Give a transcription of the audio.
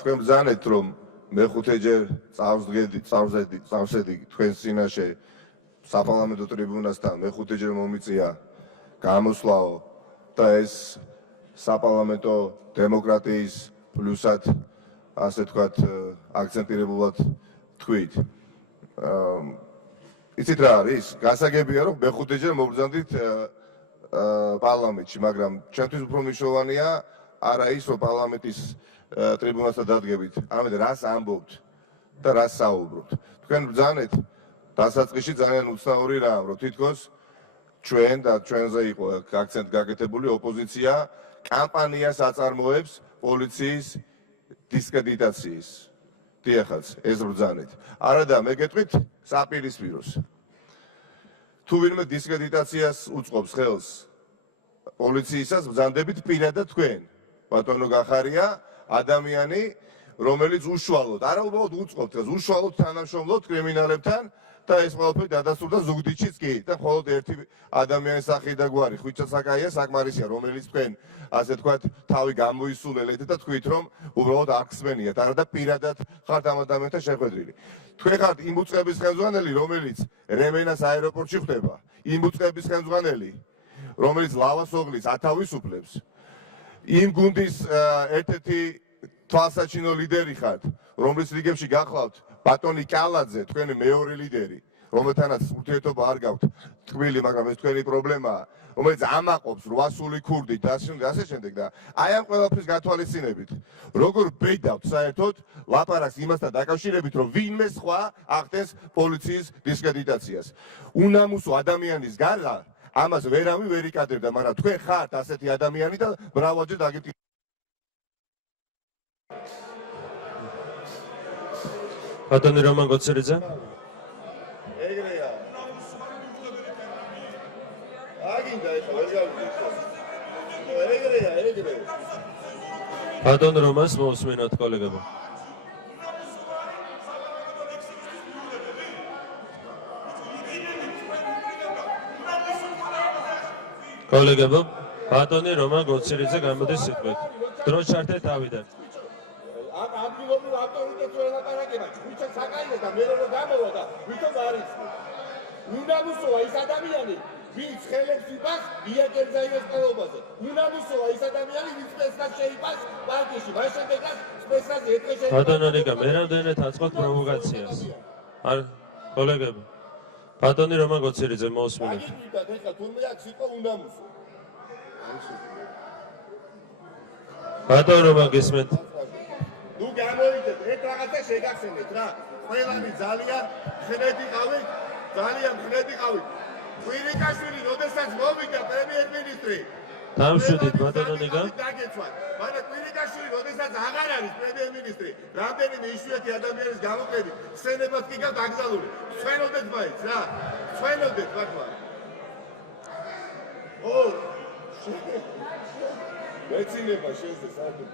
თქვენ ბრძანეთ რომ მეხუთეჯერ წავსედი თქვენ წინაშე საპარლამენტო ტრიბუნასთან მეხუთეჯერ მომიწია გამოსვლაო და ეს საპარლამენტო დემოკრატიის პლუსად ასე თქვათ აქცენტირებულად თქვით. იცით რა არის? გასაგებია რომ მეხუთეჯერ მობრძანდით პარლამენტში, მაგრამ ჩემთვის უფრო მნიშვნელოვანია არა ის რომ პარლამენტის ტრიბუნასთან დადგებით, არამედ რას ამბობთ და რას საუბრობთ. თქვენ ბრძანეთ დასაწყისში ძალიან უცნაური რამ, რომ თითქოს ჩვენ და ჩვენზე იყო აქცენტი გაკეთებული ოპოზიცია კამპანიას აწარმოებს პოლიციის დისკრედიტაციის. დიახაც, ეს ბრძანეთ. არა და მე გეტყვით საპირისპიროს. თუ ვინმე დისკრედიტაციას უწყობს ხელს პოლიციისას ბრძანდებით პირადად თქვენ. ბატონო გახარია ადამიანი, რომელიც უშუალოდ, არა უბრალოდ უწყობთ ხელს, უშუალოდ თანამშრომლობთ კრიმინალებთან და ეს ყველაფერი დადასტურდა ზუგდიდშიც კი და მხოლოდ ერთი ადამიანის სახელი და გვარი ხვიჩა საკაია საკმარისია, რომელიც თქვენ ასე თქვათ თავი გამოისულელეთ და თქვით რომ უბრალოდ არქსმენიათ, არა და პირადად ხართ ამ ადამიანთან შეხვედრილი. თქვენ ხართ იმ უწყების ხელმძღვანელი, რომელიც რემენას აეროპორტში ხვდება, იმ უწყების ხელმძღვანელი, რომელიც ლავას ოგლის ათავისუფლებს, იმ გუნდის ერთ-ერთი თვალსაჩინო ლიდერი ხართ, რომლის რიგებში გახლავთ ბატონი კალაძე, თქვენი მეორე ლიდერი, რომელთანაც ურთიერთობა არ გაქვთ თქმილი, მაგრამ ეს თქვენი პრობლემაა, რომელიც ამაყობს 800 ქურდით და ასე შემდეგ და აი ამ ყველაფრის გათვალისწინებით, როგორ ბედავთ საერთოდ ლაპარაკს იმასთან დაკავშირებით, რომ ვინმე სხვა ახდენს პოლიციის დისკრედიტაციას. უნამუსო ადამიანის გარდა ამას ვერავინ ვერ იკადრებდა, მაგრამ თქვენ ხართ ასეთი ადამიანი და მრავალჯერ დაგიტკი ბატონი რომან გოცერიძე. ეგრეა. აგინდა ეხლა ვერ გავიგე. ეგრეა. ბატონ რომანს მოусმინოთ კოლეგებო. კოლეგებო, ბატონი რომან გოცერიძე გამოდის სიტყვით. დრო ჩართეთ თავიდან. ადგილობრივ ავტორიტეტს ვერ ლაპარაკება, ხვიჩა საკაიას და მე რომ გამოვა და ვითომ არის. უნამუსოა ის ადამიანი, ვინც ხელებს იპას იაკერზა ინვესტორობაზე. უნამუსოა ის ადამიანი, ვინც სპეცნას შეიპას პარტიაში. მას შემდეგაც სპეცნას ეთქე შეიპას. ბატონო ნიკა, მე რამდენად აწყობთ პროვოკაციას. არ კოლეგებო. ბატონი რომან გოცერიძე მოусმინოთ. აგიტვით ეხლა თურმე აქ სიტყვა უნამუსო. ბატონო რომან გესმენთ. ნუ გამოვიდეთ, ერთ რაღაცა შეგახსენეთ რა. ყველანი ძალიან ხრედი ყავით, ძალიან ხრედი ყავით. კვირიკაშვილი, როდესაც მოვიდა პრემიერ-მინისტრი, დამშვიდით ბატონო ნიკა. მაგრამ კვირიკაშვილი, როდესაც აღარ არის პრემიერ-მინისტრი, რამდენიმე იშვიათი ადამიანის გამოყენებით, ხსენებაც კი გაქვთ აკრძალული. სვენოდეთ მაინც რა. სვენოდეთ მაგმა. ო მეცინება შეზე საერთოდ